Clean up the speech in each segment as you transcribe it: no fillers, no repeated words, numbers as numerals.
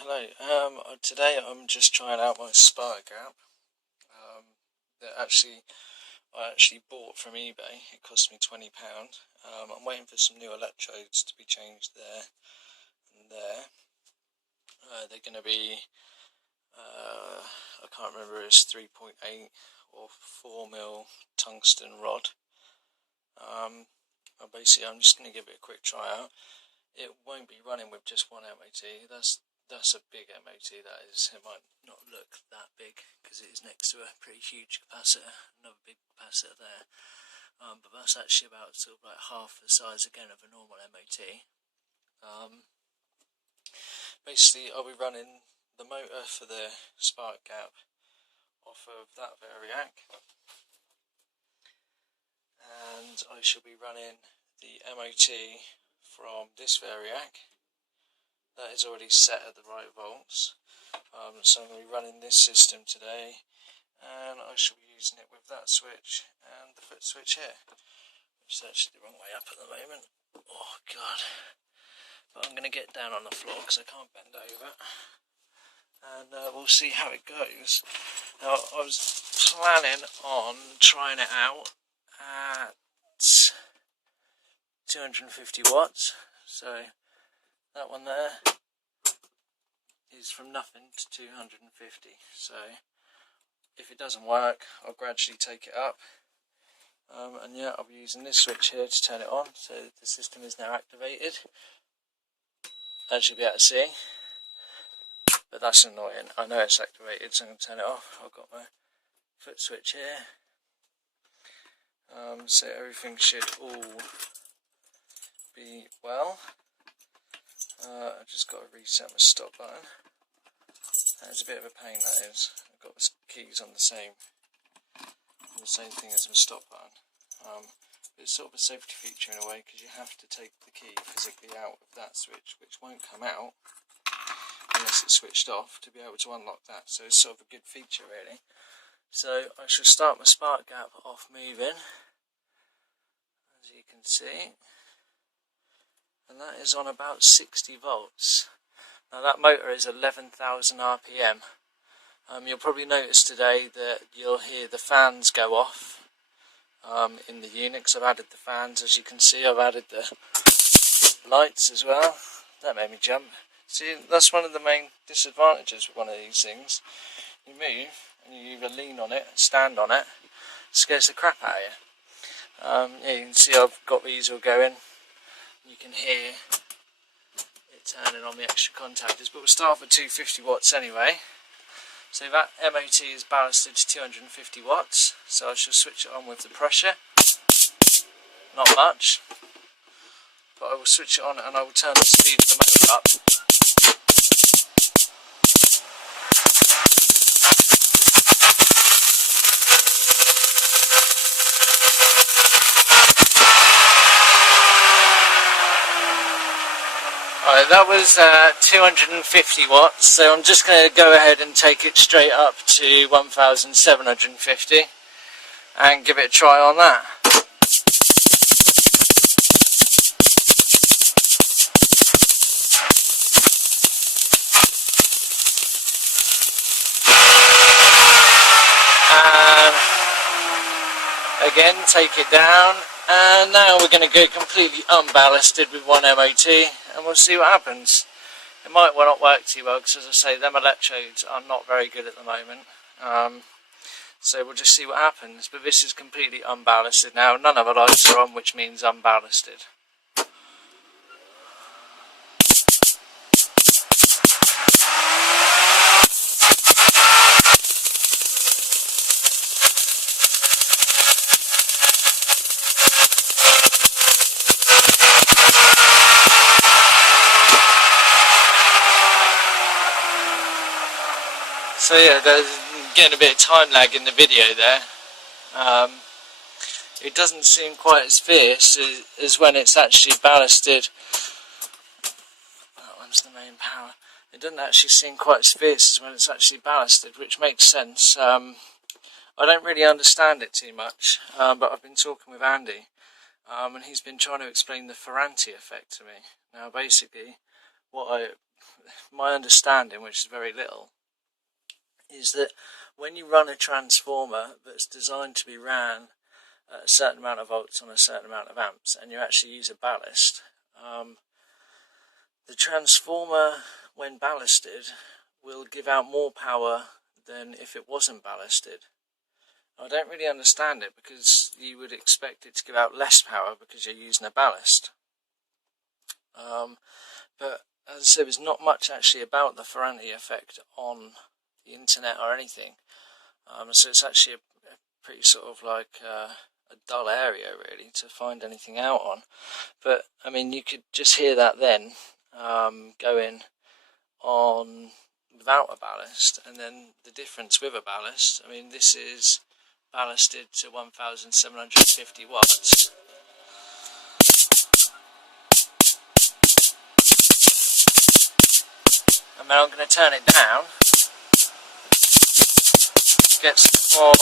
Hello. Today I'm just trying out my spark gap. That I actually bought from eBay. It cost me £20. I'm waiting for some new electrodes to be changed there and there. They're going to be, I can't remember, it's 3.8 or 4mm tungsten rod. I'm just going to give it a quick try out. It won't be running with just one MOT. That's a big MOT, that is. It might not look that big because it is next to a pretty huge capacitor, another big capacitor there. But that's actually about sort of like half the size again of a normal MOT. Basically, I'll be running the motor for the spark gap off of that variac, and I shall be running the MOT from this variac. That is already set at the right volts. So I'm going to be running this system today, and I shall be using it with that switch and the foot switch here, which is actually the wrong way up at the moment. Oh god. But I'm going to get down on the floor because I can't bend over, and we'll see how it goes. Now, I was planning on trying it out at 250 watts, so that one there is from nothing to 250. So if it doesn't work, I'll gradually take it up. And yeah, I'll be using this switch here to turn it on. So the system is now activated, as you'll be able to see. But that's annoying. I know it's activated, so I'm going to turn it off. I've got my foot switch here. So everything should all be well. I've just got to reset my stop button. That's a bit of a pain, that is. I've got the keys on the same thing as my stop button. But it's sort of a safety feature in a way, because you have to take the key physically out of that switch, which won't come out unless it's switched off, to be able to unlock that. So it's sort of a good feature, really. So I shall start my spark gap off moving, as you can see. And that is on about 60 volts. Now that motor is 11,000 RPM. You'll probably notice today that you'll hear the fans go off in the unit, because I've added the fans, as you can see. I've added the lights as well. That made me jump. See, that's one of the main disadvantages with one of these things. You move and you either lean on it, stand on it, it scares the crap out of you. Yeah, you can see I've got these all going. You can hear it turning on the extra contactors, but we'll start off at 250 watts anyway. So that MOT is ballasted to 250 watts, so I shall switch it on with the pressure. Not much, but I will switch it on and I will turn the speed of the motor up. Right, that was 250 watts, so I'm just going to go ahead and take it straight up to 1750 and give it a try on that. And again, take it down. And now we're going to go completely unballasted with one MOT, and we'll see what happens. It might well not work too well, because as I say, them electrodes are not very good at the moment. So we'll just see what happens. But this is completely unballasted now. None of the lights are on, which means unballasted. So yeah, there's getting a bit of time lag in the video there. It doesn't seem quite as fierce as when it's actually ballasted. That one's the main power. It doesn't actually seem quite as fierce as when it's actually ballasted, which makes sense. I don't really understand it too much, but I've been talking with Andy, and he's been trying to explain the ferranti effect to me. Now basically, what my understanding, which is very little, is that when you run a transformer that's designed to be ran at a certain amount of volts on a certain amount of amps, and you actually use a ballast, the transformer, when ballasted, will give out more power than if it wasn't ballasted. I don't really understand it, because you would expect it to give out less power because you're using a ballast. But as I said, there's not much actually about the ferranti effect on the internet or anything. So it's actually a pretty sort of like a dull area really to find anything out on. But I mean, you could just hear that then going on without a ballast, and then the difference with a ballast. I mean, this is ballasted to 1750 watts. And then I'm going to turn it down. It gets more.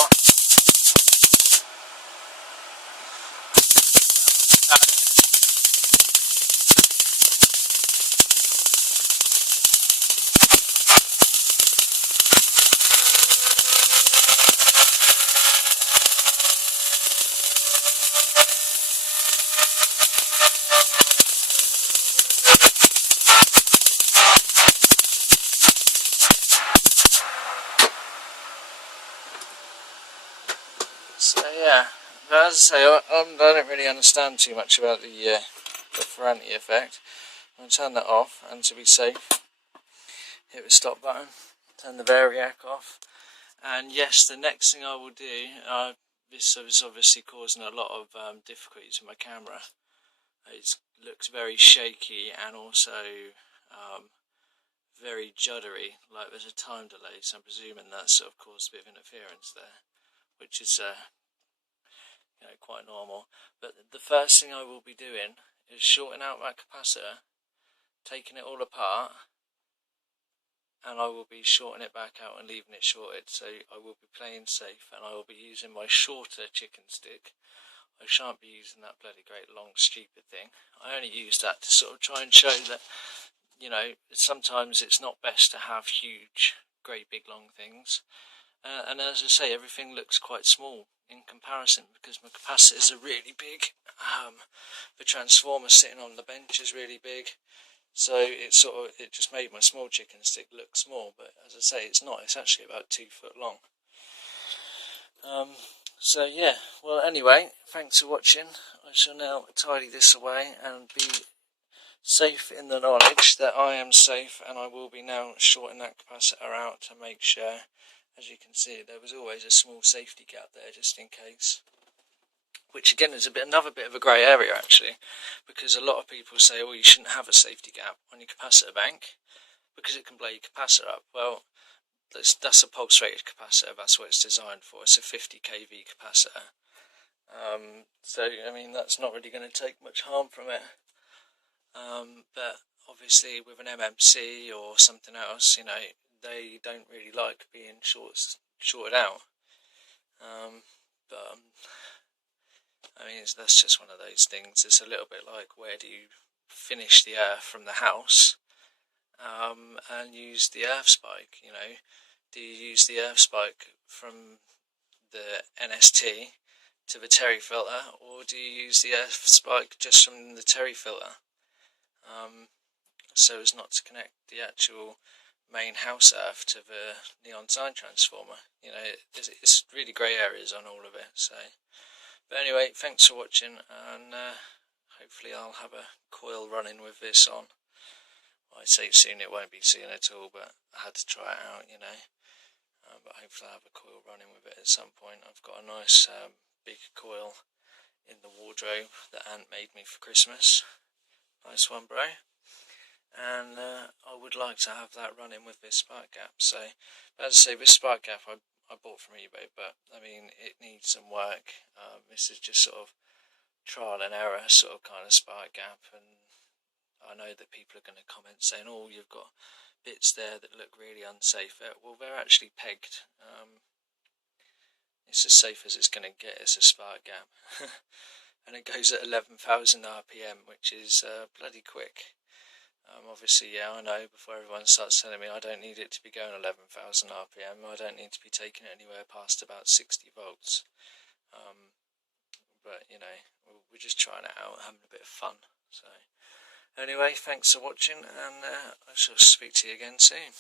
So yeah, but as I say, I don't really understand too much about the ferranti effect. I'm going to turn that off, and to be safe, hit the stop button, turn the variac off, and yes, the next thing I will do, this is obviously causing a lot of difficulties with my camera. It looks very shaky and also very juddery, like there's a time delay, so I'm presuming that sort of caused a bit of interference there, which is quite normal. But the first thing I will be doing is shorting out that capacitor, taking it all apart, and I will be shorting it back out and leaving it shorted. So I will be playing safe, and I will be using my shorter chicken stick. I shan't be using that bloody great long stupid thing. I only use that to sort of try and show that, you know, sometimes it's not best to have huge, great big long things. And as I say, everything looks quite small in comparison because my capacitors are really big. The transformer sitting on the bench is really big, so it just made my small chicken stick look small. But as I say, it's not. It's actually about 2 foot long. So yeah. Well, anyway, thanks for watching. I shall now tidy this away and be safe in the knowledge that I am safe, and I will be now shorting that capacitor out to make sure. As you can see, there was always a small safety gap there just in case. Which again is another bit of a grey area actually, because a lot of people say, well, you shouldn't have a safety gap on your capacitor bank because it can blow your capacitor up. Well, that's a pulse rated capacitor, that's what it's designed for. It's a 50 kV capacitor. So, I mean, that's not really going to take much harm from it. But obviously with an MMC or something else, you know, they don't really like being shorted out. But I mean, that's just one of those things. It's a little bit like, where do you finish the earth from the house and use the earth spike? You know, do you use the earth spike from the NST to the Terry filter, or do you use the earth spike just from the Terry filter? So as not to connect the actual main house earth to the neon sign transformer. You know, it's really grey areas on all of it. So, but anyway, thanks for watching, and hopefully I'll have a coil running with this on. Well, I'd say soon, it won't be soon at all, but I had to try it out, you know. But hopefully I'll have a coil running with it at some point. I've got a nice big coil in the wardrobe that Aunt made me for Christmas. Nice one, bro. And I would like to have that running with this spark gap. So, as I say, this spark gap I bought from eBay, but I mean, it needs some work. This is just sort of trial and error sort of kind of spark gap, and I know that people are going to comment saying, oh, you've got bits there that look really unsafe. Well, they're actually pegged. It's as safe as it's going to get as a spark gap. And it goes at 11,000 RPM, which is bloody quick. Obviously, yeah, I know, before everyone starts telling me I don't need it to be going 11,000 RPM, I don't need to be taking it anywhere past about 60 volts. But, you know, we're just trying it out, having a bit of fun. So, anyway, thanks for watching, and I shall speak to you again soon.